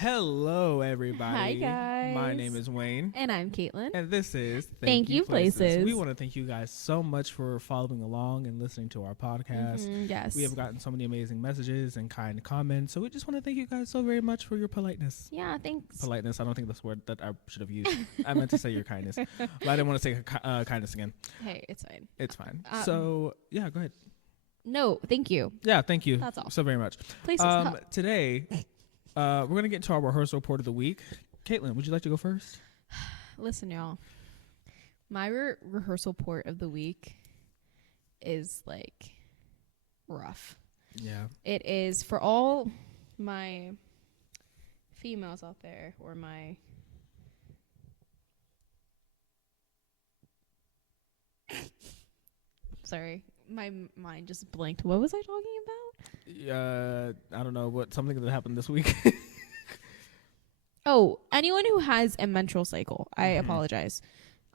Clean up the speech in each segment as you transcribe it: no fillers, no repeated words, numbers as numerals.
Hello, everybody. Hi, guys. My name is Wayne. And I'm Caitlin. And this is Thank You Places. We want to thank you guys so much for following along and listening to our podcast. Yes. We have gotten so many amazing messages and kind comments. So we just want to thank you guys so very much for your politeness. Yeah, thanks. Politeness. I don't think that's the word that I should have used. I meant to say your kindness. But I didn't want to say kindness again. Hey, it's fine. It's fine. So, yeah, go ahead. No, thank you. Yeah, thank you. That's all. So very much. Places help. Today, we're going to get into our rehearsal report of the week. Caitlin, would you like to go first? Listen, y'all. My rehearsal report of the week is, like, rough. Yeah. It is for all my females out there, or my... Sorry, my mind just blanked. What was I talking about? I don't know, something that happened this week. Oh, anyone who has a menstrual cycle, I apologize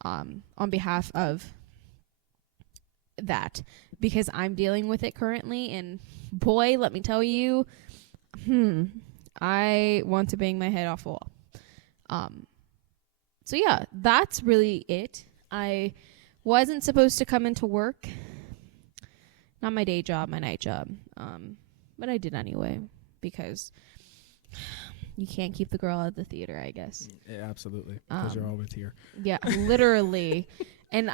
on behalf of that, because I'm dealing with it currently, and boy, let me tell you, I want to bang my head off the wall. So yeah, that's really it. I wasn't supposed to come into work, not my day job, my night job, but I did anyway, because you can't keep the girl at the theater, I guess. Yeah, absolutely, because you're always here. Yeah, literally. And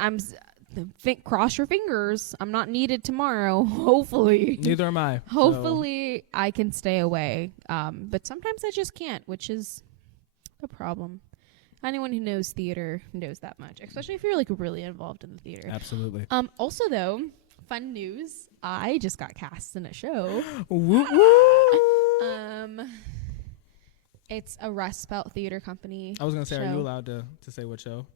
cross your fingers, I'm not needed tomorrow, hopefully. Neither am I. Hopefully I can stay away, but sometimes I just can't, which is a problem. Anyone who knows theater knows that much, especially if you're like really involved in the theater. Absolutely. Also though, fun news, I just got cast in a show. Woo woo. It's a Rust Belt Theater Company. I was gonna say, show. Are you allowed to say what show?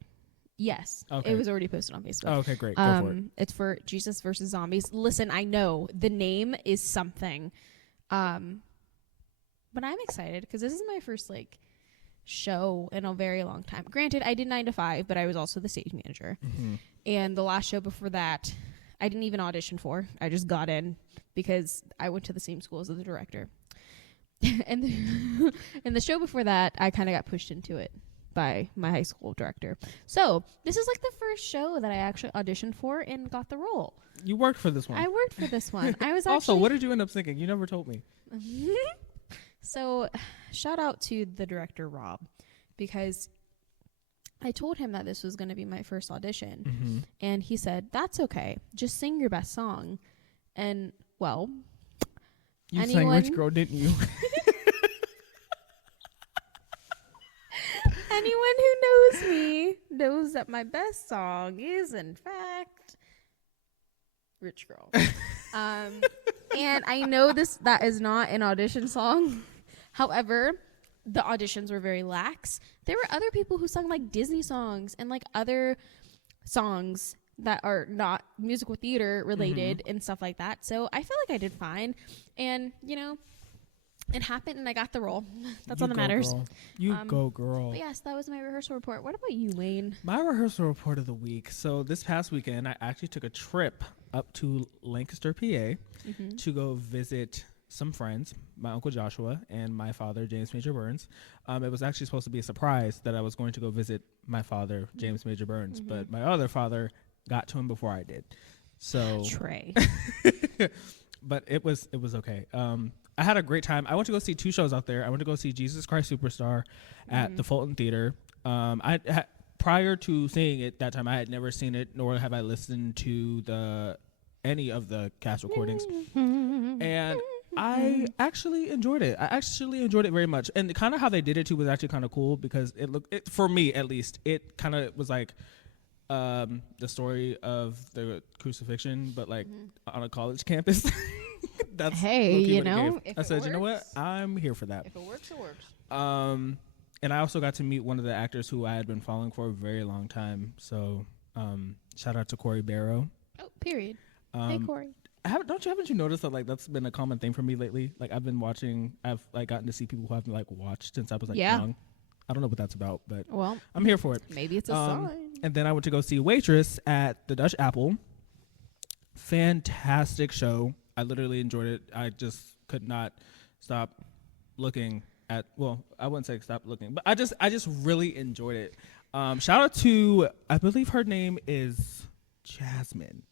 Yes. Okay. It was already posted on Facebook. Oh, okay, great. Go for it. It's for Jesus versus Zombies. Listen, I know the name is something, but I'm excited because this is my first like show in a very long time. Granted, I did 9 to 5, but I was also the stage manager. And the last show before that, I didn't even audition for. I just got in because I went to the same school as the director. And the show before that, I kind of got pushed into it by my high school director. So this is like the first show that I actually auditioned for and got the role. You worked for this one. I worked for this one. I was also, what did you end up singing? You never told me. So shout out to the director, Rob, because I told him that this was going to be my first audition. And he said, that's okay. Just sing your best song. And, well... You sang Rich Girl, didn't you? Anyone who knows me knows that my best song is, in fact, Rich Girl. And I know that is not an audition song. However, the auditions were very lax. There were other people who sung like Disney songs and like other songs that are not musical theater related and stuff like that. So I feel like I did fine. And, you know, it happened and I got the role. That's all that matters. Girl. You go, girl. But yes, that was my rehearsal report. What about you, Wayne? My rehearsal report of the week. So this past weekend, I actually took a trip up to Lancaster, PA to go visit some friends, my Uncle Joshua and my father, James Major Burns. It was actually supposed to be a surprise that I was going to go visit my father, James Major Burns, but my other father got to him before I did. So Trey. But it was okay. I had a great time. I went to go see 2 shows out there. I went to go see Jesus Christ Superstar at the Fulton Theater. Prior to seeing it that time, I had never seen it, nor have I listened to any of the cast recordings. And I actually enjoyed it. I actually enjoyed it very much. And kind of how they did it too was actually kind of cool, because for me at least, it kind of was like the story of the crucifixion, but like on a college campus. That's you know, I said, you know what? I'm here for that. If it works, it works. And I also got to meet one of the actors who I had been following for a very long time. So, shout out to Corey Barrow. Oh, period. Hey, Corey. Haven't you noticed that like that's been a common thing for me lately? Like I've like gotten to see people who I've like watched since I was like young. I don't know what that's about, but well, I'm here for it. Maybe it's a sign. And then I went to go see Waitress at the Dutch Apple. Fantastic show. I literally enjoyed it. I just could not stop looking I wouldn't say stop looking, but I just really enjoyed it. Shout out to, I believe her name is Jasmine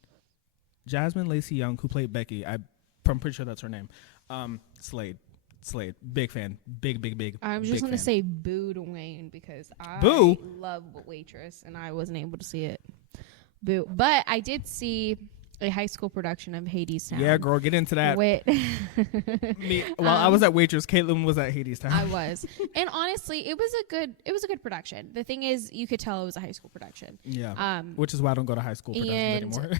Lacey Young, who played Becky. I'm pretty sure that's her name. Slade, big fan, big. I'm just gonna say boo to Wayne because I love Waitress and I wasn't able to see it. Boo, but I did see a high school production of Hades Town. Yeah, girl, get into that. I was at Waitress. Caitlin was at Hades Town. I was, and honestly, it was a good production. The thing is, you could tell it was a high school production. Yeah, which is why I don't go to high school productions anymore.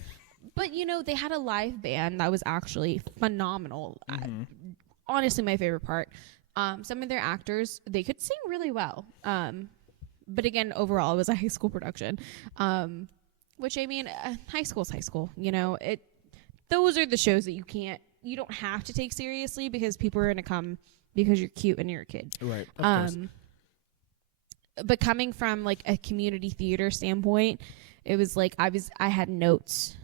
But they had a live band that was actually phenomenal. Honestly, my favorite part. Some of their actors, they could sing really well. But again, overall, it was a high school production. Which, I mean, high school is high school. Those are the shows that you don't have to take seriously because people are going to come because you're cute and you're a kid. Right. Of course. But coming from like a community theater standpoint, it was like I had notes.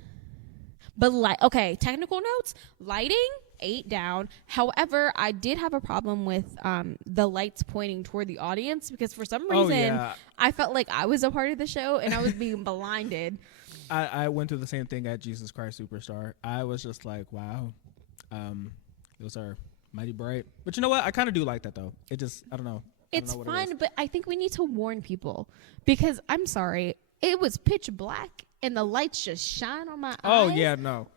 But technical notes, lighting, 8 down. However, I did have a problem with the lights pointing toward the audience because for some reason I felt like I was a part of the show and I was being blinded. I went through the same thing at Jesus Christ Superstar. I was just like, wow, those are mighty bright. But you know what? I kind of do like that though. It just, I don't know. It's fun, but I think we need to warn people because I'm sorry, it was pitch black and the lights just shine on my eyes. Oh yeah, no.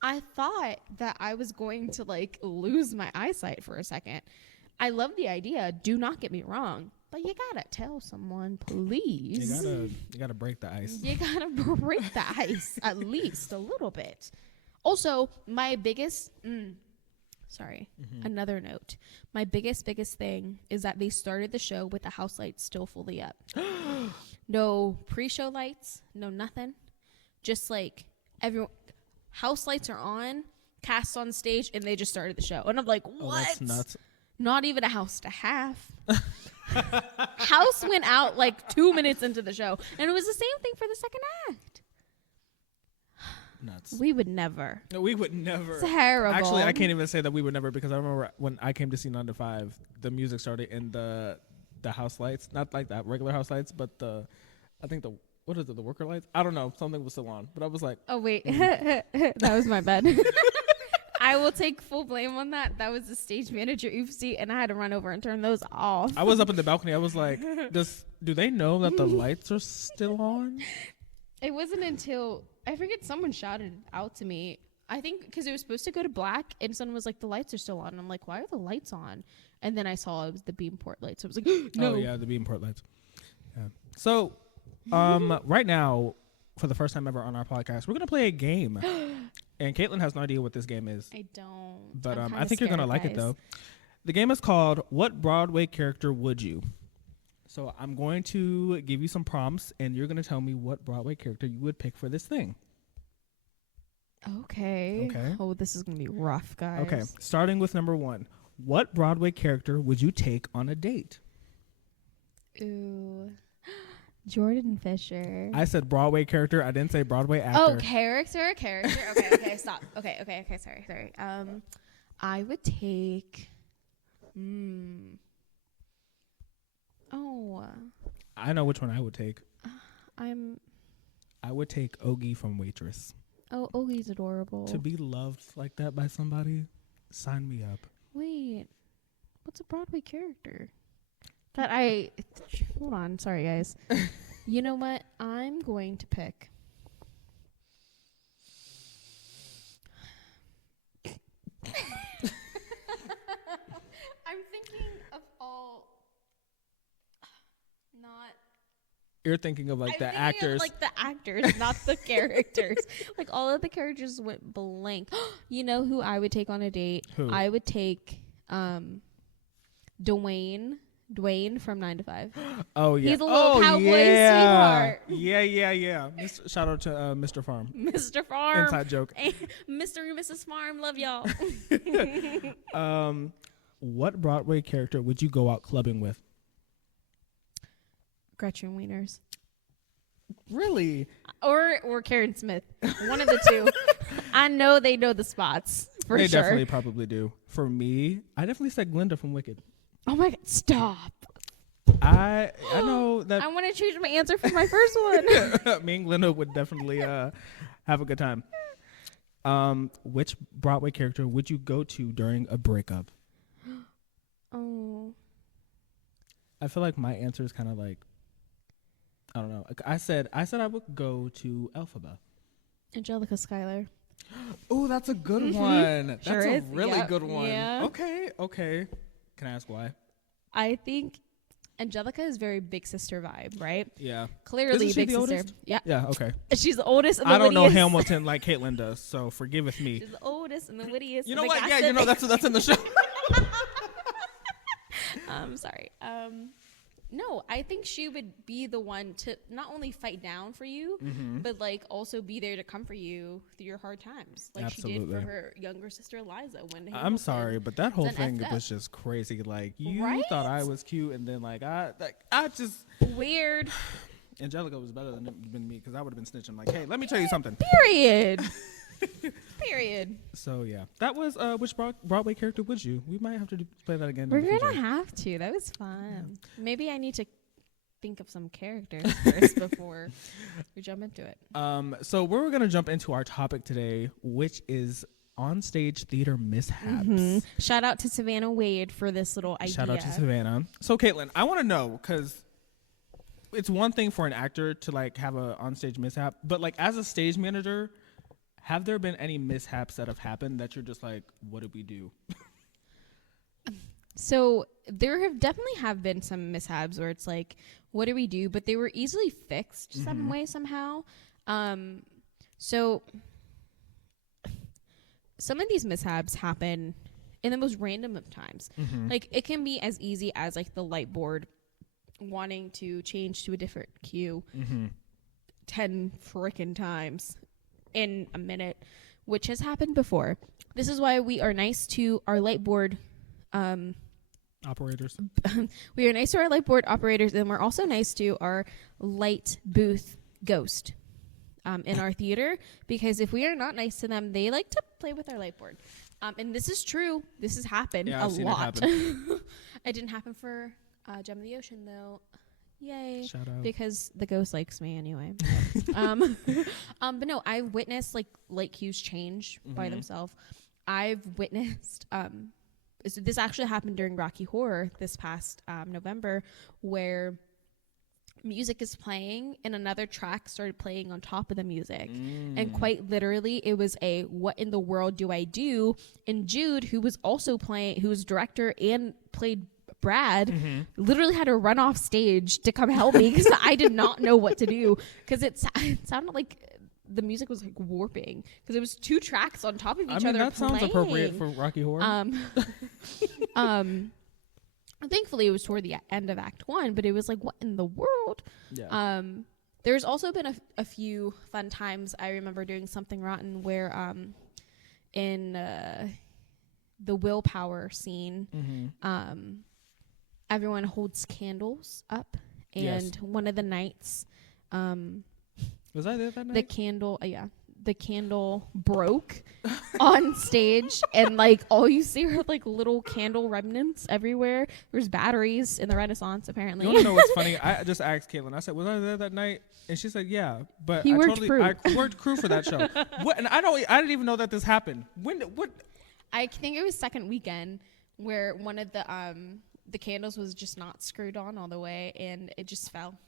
I thought that I was going to like lose my eyesight for a second. I love the idea. Do not get me wrong, but you gotta tell someone, please. You gotta break the ice. You gotta break the ice at least a little bit. Also, my biggest. Another note. My biggest thing is that they started the show with the house lights still fully up. No pre-show lights, no nothing. Just like everyone. House lights are on, cast on stage, and they just started the show. And I'm like, what? Oh, that's nuts. Not even a house to half. House went out like 2 minutes into the show. And it was the same thing for the second act. Nuts. We would never. No, we would never. Terrible. Actually, I can't even say that we would never because I remember when I came to see 9 to 5, the music started in the house lights. Not like that, regular house lights, but what is it, the worker lights? I don't know. Something was still on. But I was like... Oh, wait. That was my bad. I will take full blame on that. That was the stage manager oopsie, and I had to run over and turn those off. I was up in the balcony. I was like, do they know that the lights are still on? It wasn't until... I forget someone shouted out to me. I think because it was supposed to go to black, and someone was like, the lights are still on. And I'm like, why are the lights on? And then I saw it was the Beamport lights. So I was like, no. Oh, yeah, the Beamport lights. Yeah. So... right now, for the first time ever on our podcast, we're gonna play a game, and Caitlin has no idea what this game is. I don't. But I think you're gonna like it though. The game is called "What Broadway Character Would You?" So I'm going to give you some prompts, and you're gonna tell me what Broadway character you would pick for this thing. Okay. Oh, this is gonna be rough, guys. Okay. Starting with number 1, what Broadway character would you take on a date? Ooh. Jordan Fisher. I said Broadway character. I didn't say Broadway actor. Oh, character. Okay, stop. Okay, sorry. I would take... Oh. I know which one I would take. I would take Ogie from Waitress. Oh, Ogie's adorable. To be loved like that by somebody, sign me up. Wait. What's a Broadway character? Hold on, sorry guys. You know what? I'm going to pick. I'm thinking of all. Not. You're thinking of like the actors. Like the actors, not the characters. Like all of the characters went blank. You know who I would take on a date? Who? I would take Dwayne from 9 to 5. Oh yeah, he's a little cowboy sweetheart. Yeah. Shout out to Mr. Farm. Mr. Farm. Inside joke. Mr. and Mrs. Farm, love y'all. What Broadway character would you go out clubbing with? Gretchen Wieners. Really? Or Karen Smith. One of the two. I know they know the spots for they sure. They definitely probably do. For me, I definitely said Glinda from Wicked. Oh my god, stop. I know that I want to change my answer from my first one. me and Glinda would definitely have a good time. Which Broadway character would you go to during a breakup? Oh. I feel like my answer is kind of like, I don't know. I said I would go to Elphaba. Angelica Schuyler. Oh, that's a good one. That's Sure a is. really Yep. good one. Yeah. Okay. Can I ask why? I think Angelica is very big sister vibe, right? Yeah. Clearly Isn't she big the sister. oldest? Yeah. Yeah, okay. She's the oldest and the I don't know wittiest. Hamilton like Caitlin does, so forgive with me. She's the oldest and the wittiest. You know and what? the Yeah, you know that's in the show. Sorry. No, I think she would be the one to not only fight down for you, but like also be there to comfort you through your hard times, like she did for her younger sister Liza. When I'm sorry, but that whole thing FF. was just crazy. Like you Right? thought I was cute, and then I just weird. Angelica was better than me because I would have been snitching. Like, hey, let me tell you something. Period. Period. So yeah, that was which Broadway character would you? We might have to play that again. We're in the gonna future. have to. That was fun. Maybe I need to think of some characters first before we jump into it. So we're gonna jump into our topic today, which is on-stage theater mishaps. Shout out to Savannah Wade for this little idea. Shout out to Savannah. So Caitlin, I want to know, because it's one thing for an actor to like have a on-stage mishap, but like as a stage manager, have there been any mishaps that have happened that you're just like, what did we do? So there have definitely been some mishaps where it's like, what do we do? But they were easily fixed some way, somehow. So some of these mishaps happen in the most random of times. Like it can be as easy as like the light board wanting to change to a different cue 10 frickin' times in a minute, which has happened before. This is why we are nice to our light board Operators. we are nice to our light board operators, and we're also nice to our light booth ghost in our theater, because if we are not nice to them, they like to play with our light board. And this is true. This has happened a lot. It didn't happen for Gem of the Ocean, though. Yay. Shout out. Because the ghost likes me anyway. But no, I've witnessed like light cues change by themselves. I've witnessed so this actually happened during Rocky Horror this past November, where music is playing and another track started playing on top of the music. And quite literally it was a what in the world do I do? And Jude, who was also playing, who was director and played Brad, literally had to run off stage to come help me because I did not know what to do, because it sounded like the music was like warping because it was two tracks on top of each other. That sounds appropriate for Rocky Horror. Thankfully it was toward the end of Act 1, but it was like, what in the world? Yeah. There's also been a few fun times. I remember doing Something Rotten where in the willpower scene, everyone holds candles up, and one of the nights, was I there that night? the candle broke on stage, and like all you see are like little candle remnants everywhere. There's batteries in the Renaissance, apparently. You want to know what's funny? I just asked Caitlin. I said, "Was I there that night?" And she said, "Yeah." But I worked crew for that show. What? And I didn't even know that this happened. What? I think it was second weekend where one of the candles was just not screwed on all the way, and it just fell.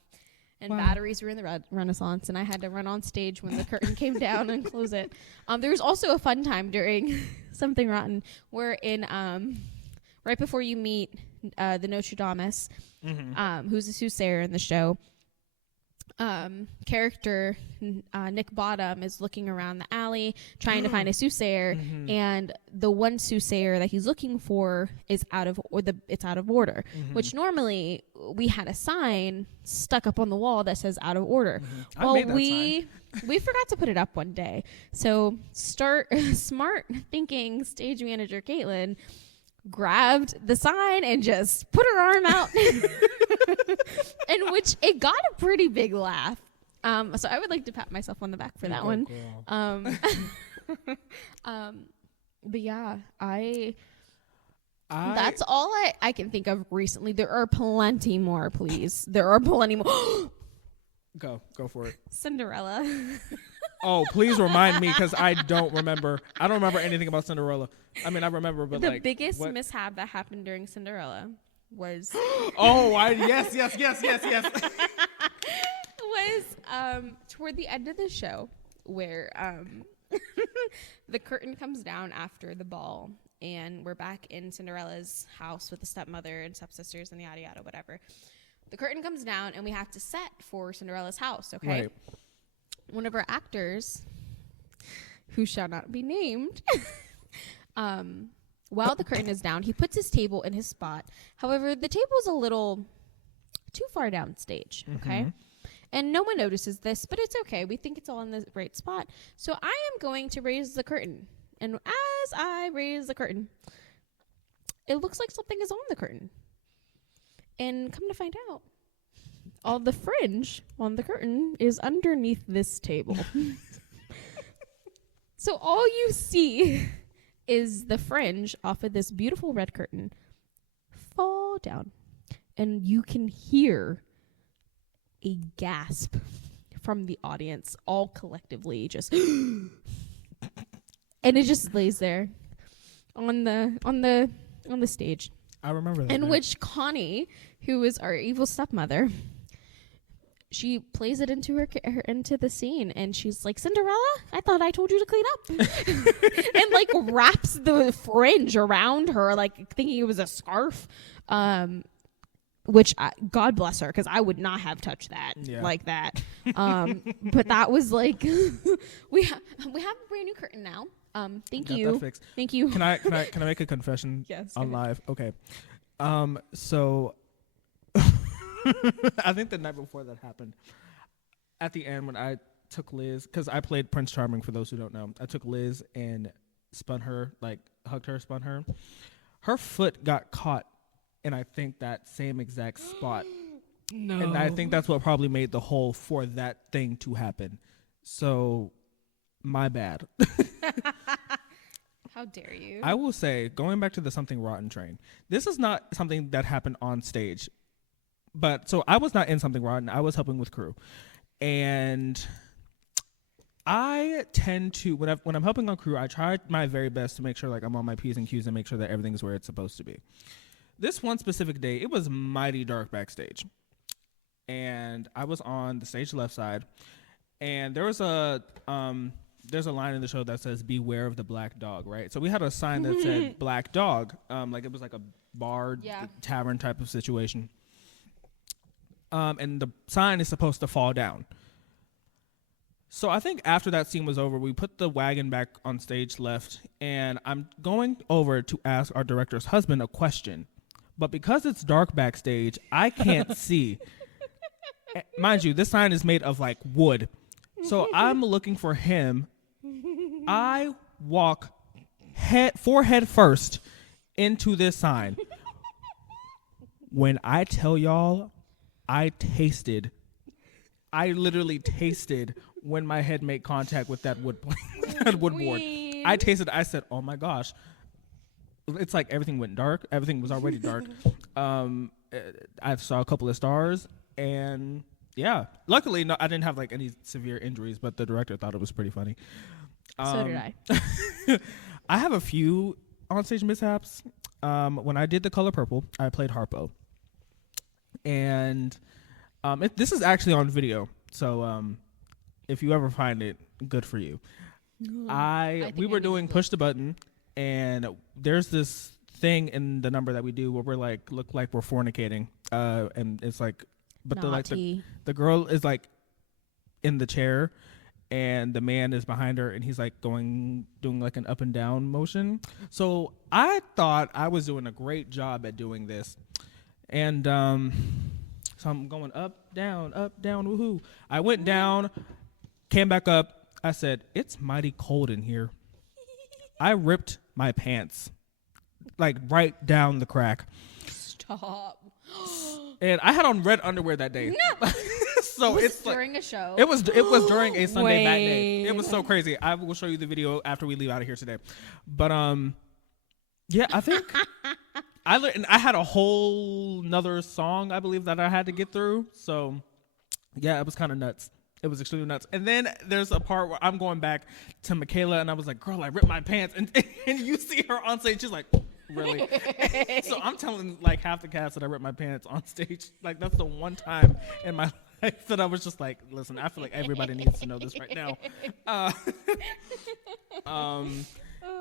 And batteries were in the Renaissance, and I had to run on stage when the curtain came down and close it. There was also a fun time during Something Rotten where in right before you meet the Nostradamus, who's a soothsayer in the show, character Nick Bottom is looking around the alley trying to find a soothsayer, and the one soothsayer that he's looking for is out of order, which normally we had a sign stuck up on the wall that says out of order. Well, we forgot to put it up one day, so smart thinking stage manager Caitlin grabbed the sign and just put her arm out, in which it got a pretty big laugh. So I would like to pat myself on the back for that one. Girl. But yeah, That's all I can think of recently. There are plenty more, please. There are plenty more. Go for it. Cinderella. Oh, please remind me, because I don't remember. I don't remember anything about Cinderella. I mean, I remember, but the biggest mishap that happened during Cinderella was yes. was toward the end of the show where the curtain comes down after the ball and we're back in Cinderella's house with the stepmother and stepsisters and yada yada whatever. The curtain comes down and we have to set for Cinderella's house, okay? Right. One of our actors, who shall not be named, while the curtain is down, he puts his table in his spot. However, the table's a little too far down stage, okay? Mm-hmm. And no one notices this, but it's okay. We think it's all in the right spot. So I am going to raise the curtain. And as I raise the curtain, it looks like something is on the curtain. And come to find out, all the fringe on the curtain is underneath this table. So all you see is the fringe off of this beautiful red curtain fall down. And you can hear a gasp from the audience, all collectively just and it just lays there on the stage. I remember that. In which Connie, who is our evil stepmother, she plays it into her into the scene, and she's like, "Cinderella, I thought I told you to clean up," and like wraps the fringe around her, like thinking it was a scarf. Which God bless her, because I would not have touched that like that. But that was like we have a brand new curtain now. Thank you. Thank you. Can I make a confession? Yes. On live? Okay. So I think the night before that happened, at the end when I took Liz, because I played Prince Charming, for those who don't know, I took Liz and spun her, like hugged her, spun her. Her foot got caught in, I think, that same exact spot. No. And I think that's what probably made the hole for that thing to happen. So, my bad. How dare you? I will say, going back to the Something Rotten train, this is not something that happened on stage. But, so I was not in Something Rotten. I was helping with crew. And I tend to, when I'm helping on crew, I try my very best to make sure like I'm on my P's and Q's and make sure that everything is where it's supposed to be. This one specific day, it was mighty dark backstage. And I was on the stage left side. And there was there's a line in the show that says, "Beware of the black dog," right? So we had a sign that said "black dog," like it was like a bar, tavern type of situation. And the sign is supposed to fall down. So I think after that scene was over, we put the wagon back on stage left, and I'm going over to ask our director's husband a question. But because it's dark backstage, I can't see. Mind you, this sign is made of like wood. So I'm looking for him. I walk forehead first into this sign. When I tell y'all, I literally tasted when my head made contact with that wood board. I tasted. I said, "Oh my gosh." It's like everything went dark. Everything was already dark. I saw a couple of stars, and yeah, luckily I didn't have like any severe injuries, but the director thought it was pretty funny. So did I. I have a few onstage mishaps. When I did The Color Purple, I played Harpo, and this is actually on video. So if you ever find it, good for you. We were doing Push the Button. And there's this thing in the number that we do where we're like, look like we're fornicating. And it's like, but the girl is like in the chair and the man is behind her and he's like doing like an up and down motion. So I thought I was doing a great job at doing this. And so I'm going up, down, woohoo. I went down, came back up. I said, "It's mighty cold in here." I ripped my pants, like right down the crack. Stop. And I had on red underwear that day. No. So it's during like, a show. It was during a Sunday matinee. It was so crazy. I will show you the video after we leave out of here today. But yeah, I think I had a whole nother song, I believe, that I had to get through. So, yeah, it was kind of nuts. It was extremely nuts. And then there's a part where I'm going back to Michaela, and I was like, girl, I ripped my pants. And you see her on stage. She's like, really? So I'm telling, like, half the cast that I ripped my pants on stage. Like, that's the one time in my life that I was just like, listen, I feel like everybody needs to know this right now.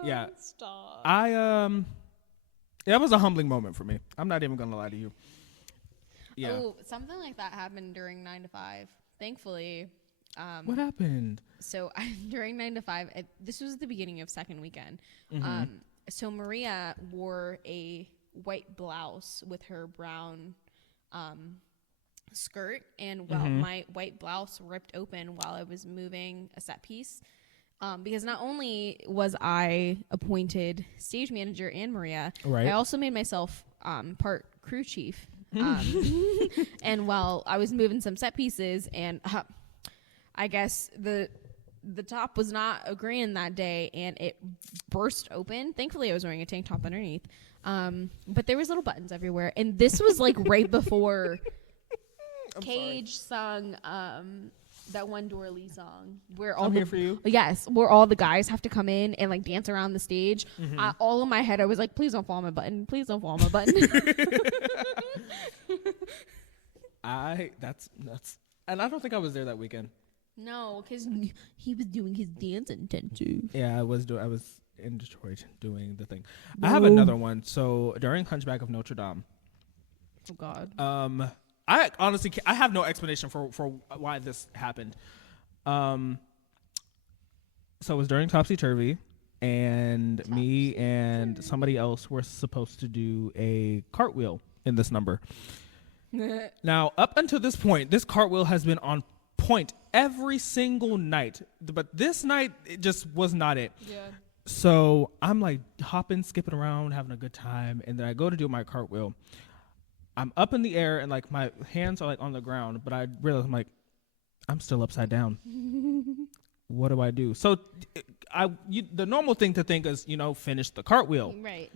Yeah. Stop. It was a humbling moment for me. I'm not even gonna lie to you. Yeah. Oh, something like that happened during 9 to 5. Thankfully. What happened? So during 9 to 5, this was the beginning of second weekend. So Maria wore a white blouse with her brown skirt, and my white blouse ripped open while I was moving a set piece. Because not only was I appointed stage manager and Maria, right. I also made myself part crew chief. And while I was moving some set pieces, and I guess the top was not agreeing that day, and it burst open. Thankfully, I was wearing a tank top underneath, but there was little buttons everywhere. And this was like right before Cage sung that one Dora Lee song where all Here for You. Yes, where all the guys have to come in and like dance around the stage. All in my head, I was like, please don't fall on my button. Please don't fall on my button. That's nuts. And I don't think I was there that weekend. No, because he was doing his dance intensive. Yeah, I was in Detroit doing the thing. I have another one. So during Hunchback of Notre Dame. Oh God. I honestly I have no explanation for why this happened. So it was during Topsy Turvy, and me and somebody else were supposed to do a cartwheel in this number. Now, up until this point, this cartwheel has been on point every single night, but this night it just was not it. Yeah. So I'm like hopping, skipping around, having a good time, and then I go to do my cartwheel. I'm up in the air and like my hands are like on the ground, but I realize I'm still upside down. What do I do? So the normal thing to think is, finish the cartwheel. Right.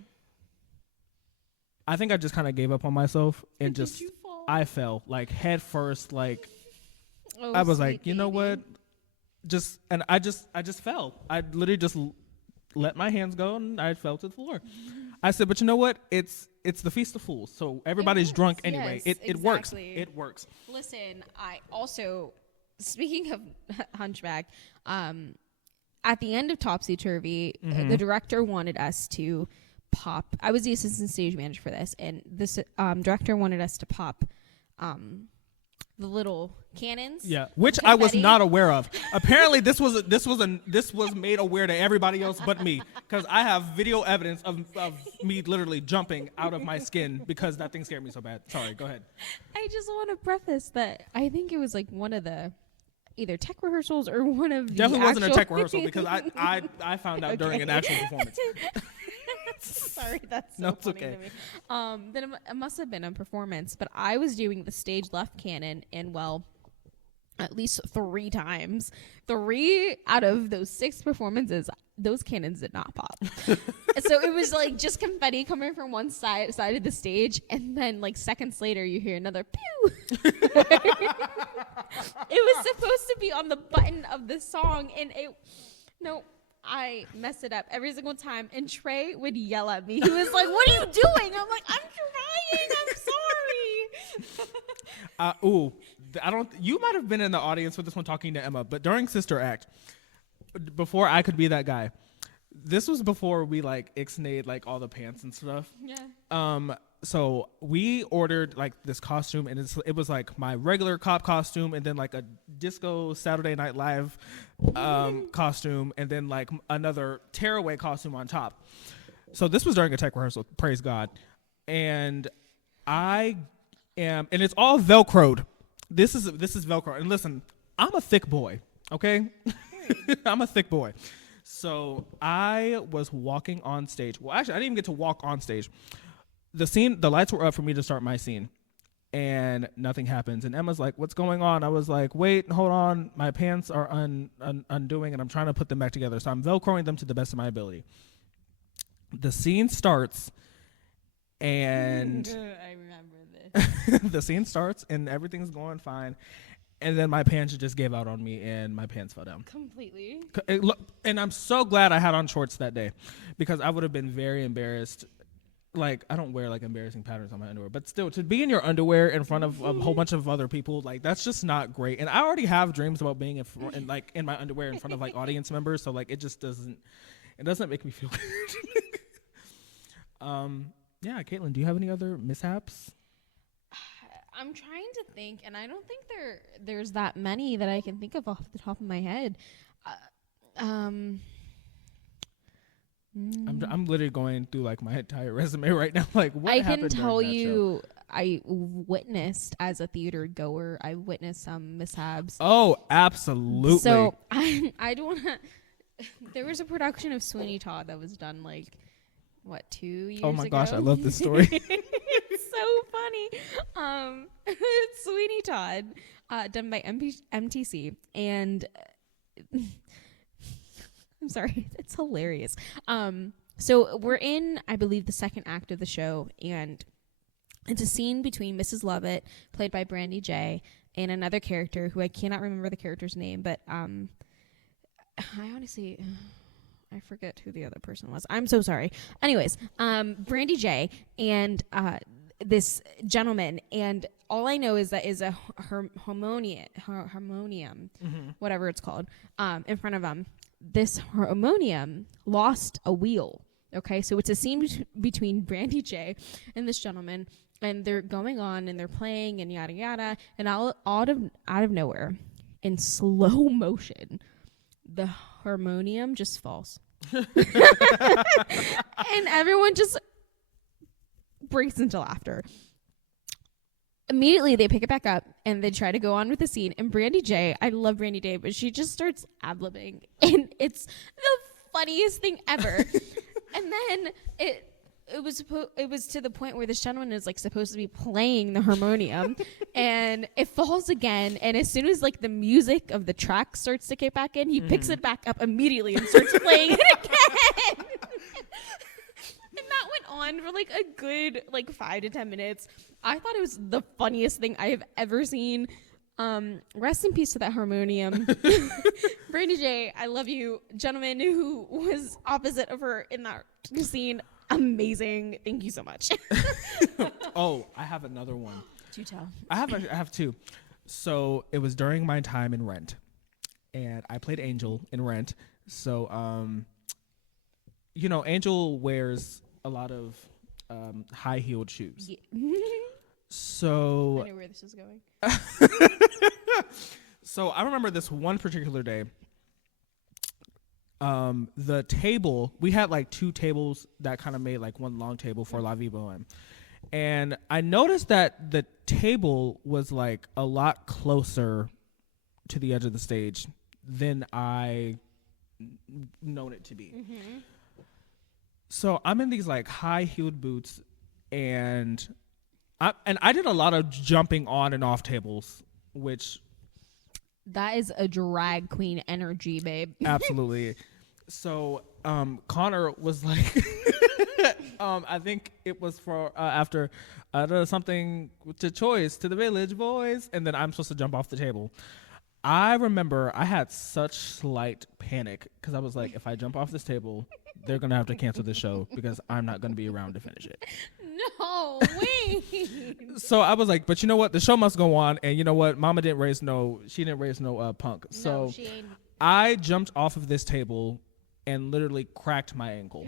I think I just kind of gave up on myself and Did you fall? I fell like head first. Like Oh, I was like, baby. you know what? I just fell. I literally just let my hands go and I fell to the floor. I said, but you know what? It's the Feast of Fools, so everybody's drunk anyway. Yes, it works. exactly. It works. Listen, I also, speaking of Hunchback, at the end of Topsy Turvy, the director wanted us to pop. I was the assistant stage manager for this, and this director wanted us to pop the little cannons. Yeah, which I was not aware of. Apparently, this was made aware to everybody else but me, because I have video evidence of me literally jumping out of my skin because that thing scared me so bad. Sorry, go ahead. I just want to preface that I think it was like one of the either tech rehearsals or one of the definitely wasn't a actual tech rehearsal because I found out during an actual performance. Sorry, that's so No, it's funny okay. to me. Then it must have been a performance, but I was doing the stage left cannon, and at least 3 times. 3 out of those 6 performances, those cannons did not pop. So it was like just confetti coming from one side of the stage, and then like seconds later you hear another pew. It was supposed to be on the button of the song, and I messed it up every single time, and Trey would yell at me. He was like, "What are you doing?" I'm like, "I'm trying. I'm sorry." You might have been in the audience with this one talking to Emma, but during Sister Act, before I could be that guy, this was before we like ixnayed like all the pants and stuff. Yeah. So we ordered like this costume, and it was like my regular cop costume, and then like a disco Saturday Night Live costume, and then like another tearaway costume on top. So this was during a tech rehearsal, praise God. And and it's all Velcroed. This is Velcro. And listen, I'm a thick boy, okay? I'm a thick boy. So I was walking on stage. Well, actually, I didn't even get to walk on stage. The lights were up for me to start my scene, and nothing happens. And Emma's like, "What's going on?" I was like, "Wait, hold on. My pants are undoing, and I'm trying to put them back together. So I'm Velcroing them to the best of my ability." The scene starts, And I remember this. the scene starts and everything's going fine. And then my pants just gave out on me and my pants fell down. Completely. And I'm so glad I had on shorts that day because I would have been very embarrassed. Like, I don't wear like embarrassing patterns on my underwear, but still, to be in your underwear in front of a whole bunch of other people, like, that's just not great. And I already have dreams about being in my underwear in front of like audience members, so like it just doesn't make me feel good. Yeah, Caitlin, do you have any other mishaps? I'm trying to think, and I don't think there's that many that I can think of off the top of my head. I'm literally going through like my entire resume right now. Like, what I happened can tell during that you, show? I witnessed as a theater goer. I witnessed some mishaps. Oh, absolutely. So I don't want to. There was a production of Sweeney Todd that was done like 2 years ago? Oh my gosh, I love this story. It's so funny. Sweeney Todd, done by MTC, and I'm sorry, it's hilarious. So we're in, I believe, the second act of the show, and it's a scene between Mrs. Lovett, played by Brandy J, and another character who I cannot remember the character's name, but I honestly, I forget who the other person was. I'm so sorry. Anyways, Brandy J and this gentleman, and all I know is that is a harmonium, whatever it's called, in front of them. This harmonium lost a wheel. Okay, so it's a scene between Brandy J and this gentleman, and they're going on and they're playing and yada yada, and out of nowhere, in slow motion, the harmonium just falls. And everyone just breaks into laughter. Immediately they pick it back up and they try to go on with the scene, and Brandy J, I love Brandy J, but she just starts ad-libbing, and it's the funniest thing ever. And then it was to the point where this gentleman is like supposed to be playing the harmonium, and it falls again. And as soon as like the music of the track starts to kick back in, he picks it back up immediately and starts playing it again. And that went on for like a good like 5 to 10 minutes. I thought it was the funniest thing I have ever seen. Rest in peace to that harmonium. Brandy J, I love you. Gentleman who was opposite of her in that scene, amazing. Thank you so much. Oh, I have another one. Do tell. I have two. So it was during my time in Rent, and I played Angel in Rent. So, Angel wears a lot of high-heeled shoes. Yeah. So I know where this is going. So I remember this one particular day. The table, we had like 2 tables that kind of made like one long table for La Vie Boheme. And I noticed that the table was like a lot closer to the edge of the stage than I known it to be. Mm-hmm. So I'm in these like high-heeled boots, and I did a lot of jumping on and off tables, which... That is a drag queen energy, babe. Absolutely. So Connor was like... I think it was for after something to choice to the village boys, and then I'm supposed to jump off the table. I remember I had such slight panic because I was like, if I jump off this table, they're going to have to cancel the show because I'm not going to be around to finish it. No, wait. So I was like, but you know what? The show must go on. And you know what? Mama didn't raise no punk. So no, she ain't. I jumped off of this table and literally cracked my ankle.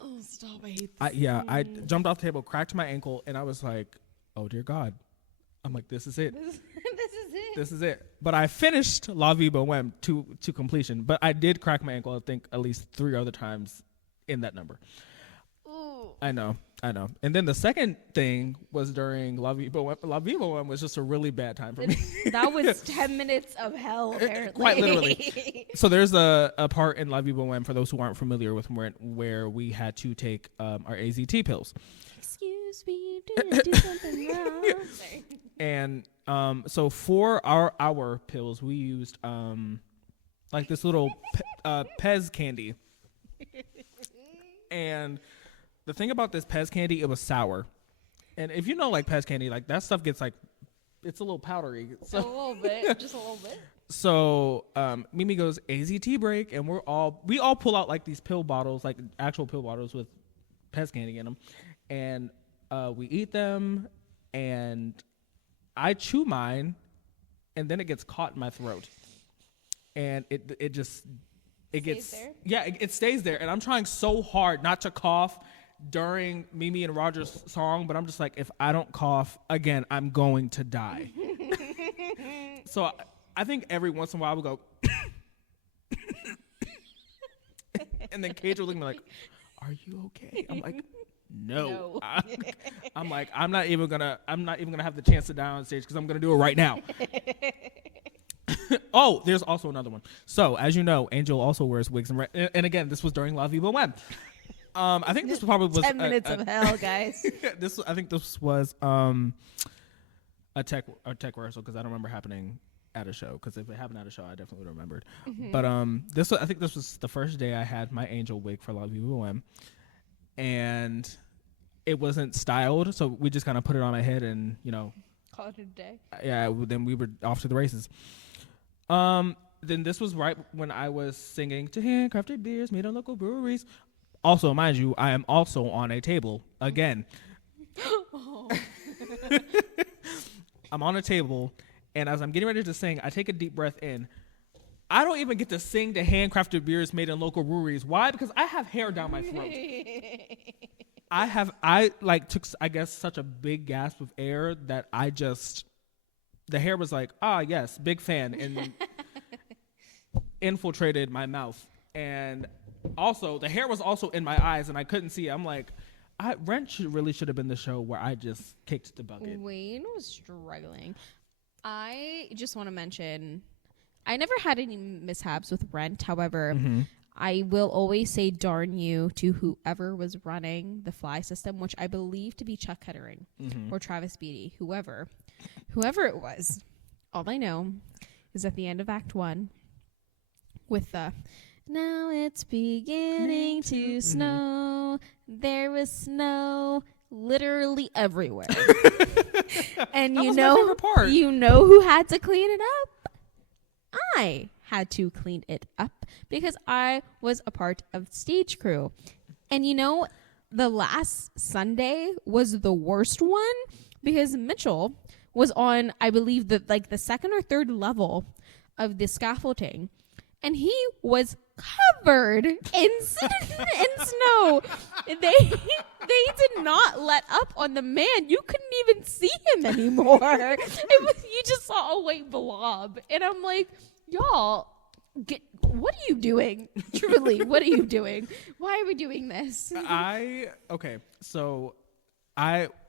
Oh, stop. I hate this. I jumped off the table, cracked my ankle, and I was like, oh, dear God. I'm like, this is it. This is it. But I finished La Vie Boheme to completion. But I did crack my ankle, I think, at least 3 other times in that number. Ooh. I know. And then the second thing was during La Vie Boheme. La Vie Boheme was just a really bad time for me. That was 10 minutes of hell, apparently. Quite literally. So there's a part in La Vie Boheme, for those who aren't familiar with where we had to take our AZT pills. Excuse me, did I do something wrong? Sorry. And so for our pills, we used like this little Pez candy. And the thing about this Pez candy, it was sour. And if you know, like, Pez candy, like, that stuff gets, like, it's a little powdery. So, a little bit, just a little bit. So Mimi goes AZT break, and we all pull out like these pill bottles, like actual pill bottles with Pez candy in them, and we eat them, and I chew mine, and then it gets caught in my throat, and it stays there, and I'm trying so hard not to cough during Mimi and Roger's song, but I'm just like, if I don't cough again, I'm going to die. So I think every once in a while we'll go, and then Cage will look at me like, "Are you okay?" I'm like, "No." I'm like, I'm not even gonna have the chance to die on stage because I'm gonna do it right now. Oh, there's also another one. So as you know, Angel also wears wigs, and again, this was during La Viva Web. I think this probably was 10 minutes of hell, guys. I think this was a tech rehearsal because I don't remember happening at a show, because if it happened at a show, I definitely would have remembered. But I think this was the first day I had my Angel wig for La Viva Web, and it wasn't styled, so we just kind of put it on my head and call it a day. Yeah, then we were off to the races. Then this was right when I was singing to handcrafted beers made on local breweries. Also, mind you, I am also on a table again. I'm on a table, and as I'm getting ready to sing, I take a deep breath in. I don't even get to sing to handcrafted beers made in local breweries. Why? Because I have hair down my throat. I took, I guess, such a big gasp of air that the hair was like, yes, big fan, and infiltrated my mouth. And also, the hair was also in my eyes, and I couldn't see. I'm like, Rent really should have been the show where I just kicked the bucket. Wayne was struggling. I just want to mention, I never had any mishaps with Rent. However, I will always say darn you to whoever was running the fly system, which I believe to be Chuck Kettering or Travis Beatty, whoever it was. All I know is at the end of Act 1 with the "Now it's beginning to snow. There was snow literally everywhere." And that was my favorite part. You know who had to clean it up? I had to clean it up because I was a part of stage crew. And the last Sunday was the worst one because Mitchell was on, I believe, the second or third level of the scaffolding, and he was covered in snow. They did not let up on the man. You couldn't even see him anymore. You just saw a white blob, and I'm like, y'all, what are you doing? Truly, what are you doing? Why are we doing this?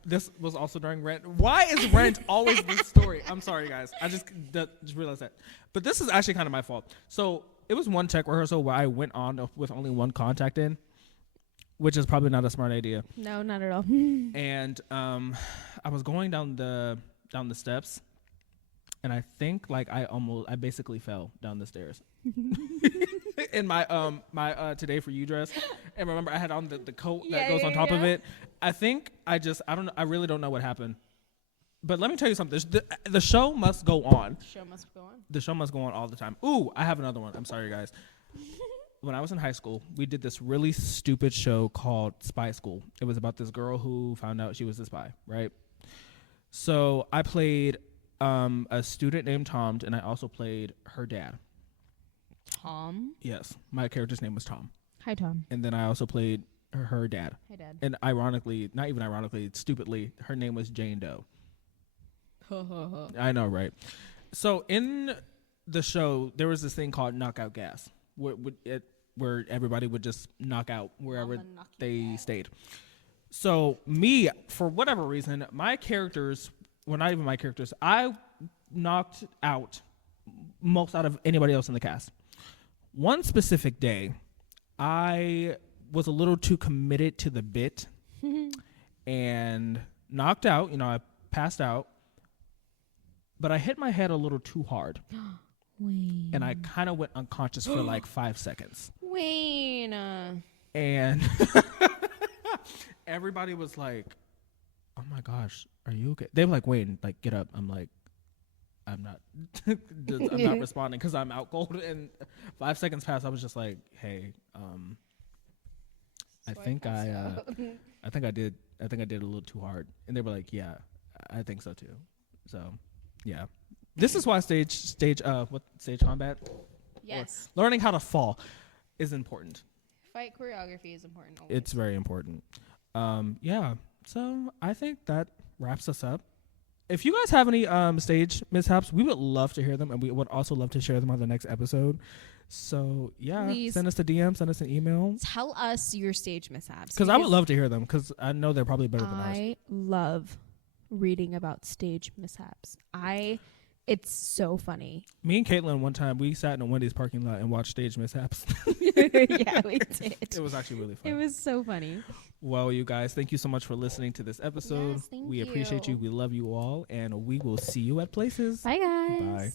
This was also during Rent. Why is Rent always this story? I'm sorry, guys. I just realized that. But this is actually kind of my fault. So it was one tech rehearsal where I went on with only one contact in, which is probably not a smart idea. No, not at all. And I was going down the steps, and I think I basically fell down the stairs. In my my Today For You dress, and remember I had on the coat that goes on top of it. I think I don't know. I really don't know what happened. But let me tell you something. The show must go on. The show must go on. The show must go on all the time. Ooh, I have another one. I'm sorry, guys. When I was in high school, we did this really stupid show called Spy School. It was about this girl who found out she was a spy, right? So I played a student named Tom, and I also played her dad. Tom? Yes. My character's name was Tom. Hi, Tom. And then I also played her dad. Hi, Dad. And ironically, not even ironically, stupidly, her name was Jane Doe. I know, right? So in the show, there was this thing called knockout gas, where everybody would just knock out wherever they stayed. So me, for whatever reason, my characters, well, not even my characters, I knocked out most out of anybody else in the cast. One specific day, I was a little too committed to the bit and knocked out. I passed out. But I hit my head a little too hard. Wayne. And I kind of went unconscious for 5 seconds. Wayne. And Everybody was like, "Oh my gosh, are you okay?" They were like, "Wait, like get up." I'm like, I'm not I'm not responding because I'm out cold. And 5 seconds passed. I was just like, hey, I think I did a little too hard. And they were like, yeah, I think so too. So yeah, this is why stage combat, Yes, learning how to fall is important. fight choreography is important. Always. It's very important. Yeah, so I think that wraps us up. If you guys have any stage mishaps, we would love to hear them, and we would also love to share them on the next episode. So yeah, Please. send us a DM, send us an email. Tell us your stage mishaps. Because I would love to hear them, because I know they're probably better than ours. I love reading about stage mishaps. It's so funny. Me and Caitlin, one time, we sat in a Wendy's parking lot and watched stage mishaps. Yeah, we did. It was actually really fun. It was so funny. Well, you guys, thank you so much for listening to this episode. Yes, thank we you. appreciate you. We love you all, and we will see you at places. Bye, guys. Bye.